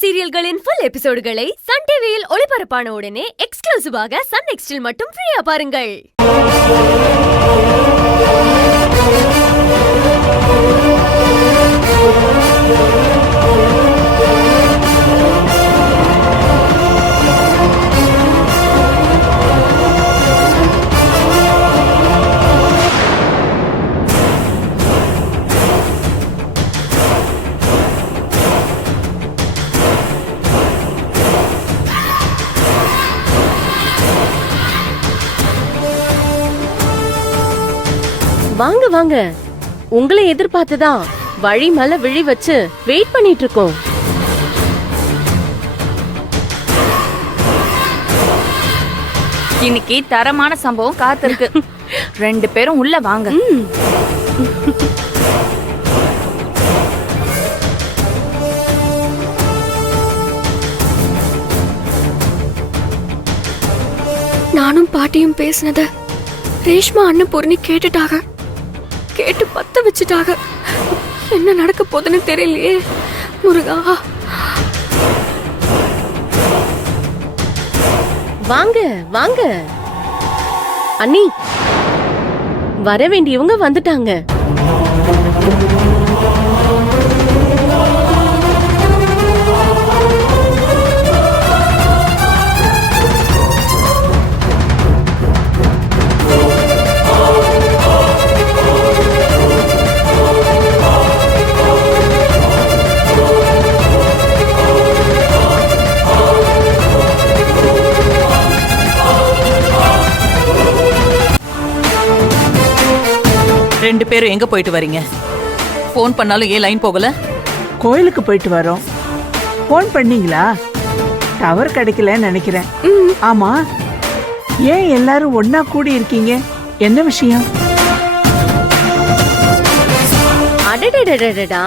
சீரியல்களின் full எபிசோடுகளை Sun டிவியில் ஒளிபரப்பான உடனே எக்ஸ்க்ளூசிவாக சன் நெக்ஸ்டில் மட்டும் ஃப்ரீயா பாருங்கள். வாங்க வாங்க, உங்களை எதிர்பார்த்துதான் வழி மேல விழி வச்சு வெயிட் பண்ணிட்டு இருக்கோம். இன்னைக்கு தரமான சம்பவம் காத்திருக்கு. 2 பேரும் உள்ள வாங்க. நானும் பாட்டியும் பேசினத ரேஷ்மா அண்ணன் பொருணி கேட்டுட்டாக. கேட்டு பத்த வச்சுட்டாக. என்ன நடக்க போதுன்னு தெரியலையே முருகா. வாங்க வாங்க அண்ணி, வர வேண்டியவங்க வந்துட்டாங்க. ரெண்டு பேரும் எங்க போயிட்டு வரீங்க? போன் பண்ணாலும் ஏன் லைன் போகல? கோயிலுக்கு போயிட்டு வரோம். போன் பண்ணீங்களா? டவர் கிடைக்கலன்னு நினைக்கிறேன். ஆமா, ஏன் எல்லாரும் ஒன்னா கூடி இருக்கீங்க? என்ன விஷயம்? அடடடடடா,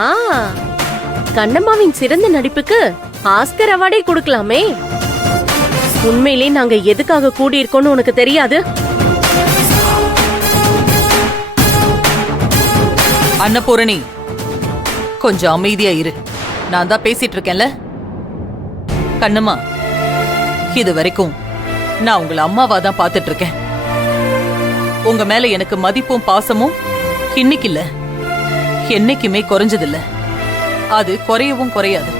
கண்ணம்மாவின் சிறந்த நடிப்புக்கு ஆஸ்கர் அவார்டே கொடுக்கலாமே. உண்மையிலே நாங்க எதுக்காக கூடி இருக்கோம்னு உனக்கு தெரியாது? அன்னபூரணி, கொஞ்சம் அமைதியா இரு. நான் தான் பேசிட்டு இருக்கேன்ல. கண்ணம்மா, இது வரைக்கும் நான் உங்களை அம்மாவா தான் பாத்துட்டு இருக்கேன். உங்க மேல எனக்கு மதிப்பும் பாசமும் இன்னைக்கு இல்ல, என்னைக்குமே குறைஞ்சதில்ல. அது குறையவும் குறையாது.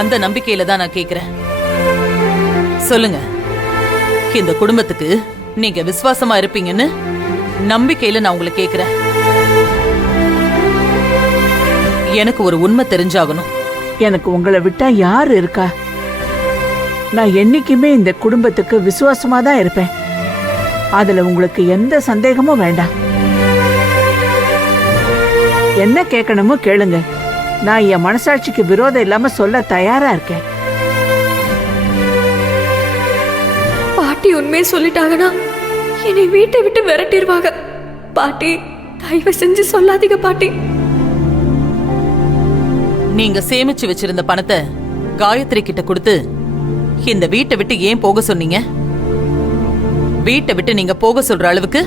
அந்த நம்பிக்கையில தான் நான் கேக்குறேன். சொல்லுங்க, இந்த குடும்பத்துக்கு நீங்க விசுவாசமா இருப்பீங்கன்னு நம்பிக்கையில நான் உங்களை கேக்குறேன். எனக்கு ஒரு உண்மை தெரிஞ்சாகணும். எனக்கு உங்களை விட்டா யாரு இருக்கா? நான் என்னைக்குமே இந்த குடும்பத்துக்கு விசுவாசமா தான் இருப்பேன். அதுல உங்களுக்கு எந்த சந்தேகமும் வேண்டாம். என்ன கேட்கணுமோ கேளுங்க. நான் என் மனசாட்சிக்கு விரோதம் இல்லாம சொல்ல தயாரா இருக்கேன். பாட்டி உண்மையை சொல்லிட்டாங்கன்னா என்னை வீட்டை விட்டு விரட்டிடுவாங்க. பாட்டி, தயவு செஞ்சு சொல்லாதீங்க பாட்டி. நீங்க சேமிச்சு வச்சிருந்த பணத்தை காயத்ரி கிட்ட கொடுத்து இந்த வீட்டை விட்டு ஏன் போக சொன்னீங்க? வீட்டை விட்டு நீங்க போக சொல்ற அளவுக்கு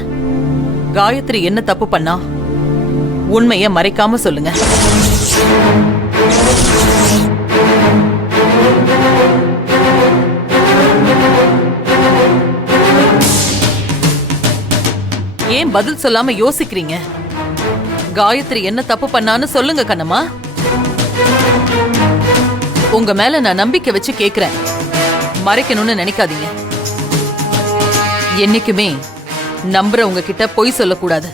காயத்ரி என்ன தப்பு பண்ணா? உண்மைய மறைக்காம சொல்லுங்க. ஏன் பதில் சொல்லாம யோசிக்கிறீங்க? காயத்ரி என்ன தப்பு பண்ணான்னு சொல்லுங்க கண்ணம்மா. உங்க மேல நான் நம்பிக்கை வச்சு கேக்குறேன். மறைக்கணும்னு நினைக்காதீங்க. என்னைக்குமே நம்புறவங்க கிட்ட பொய் சொல்லக்கூடாது.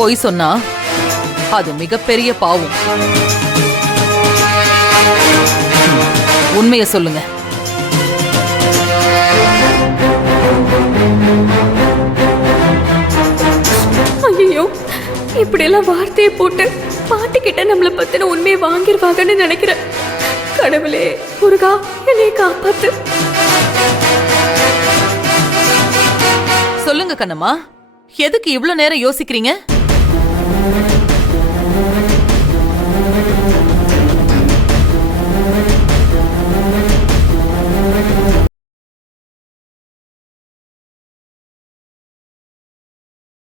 பொய் சொன்னா அது மிகப்பெரிய பாவம். உண்மைய சொல்லுங்க. ஐயோ, இப்படி எல்லாம் வார்த்தையை போட்டு பாட்டி கிட்ட நம்மளை பத்தின உண்மையை வாங்கிருவாங்கன்னு நினைக்கிறேன். கடவுளே முருகா, என்னை காப்பாத்து. சொல்லுங்க கண்ணம்மா, எதுக்கு இவ்ளோ நேரம் யோசிக்கிறீங்க?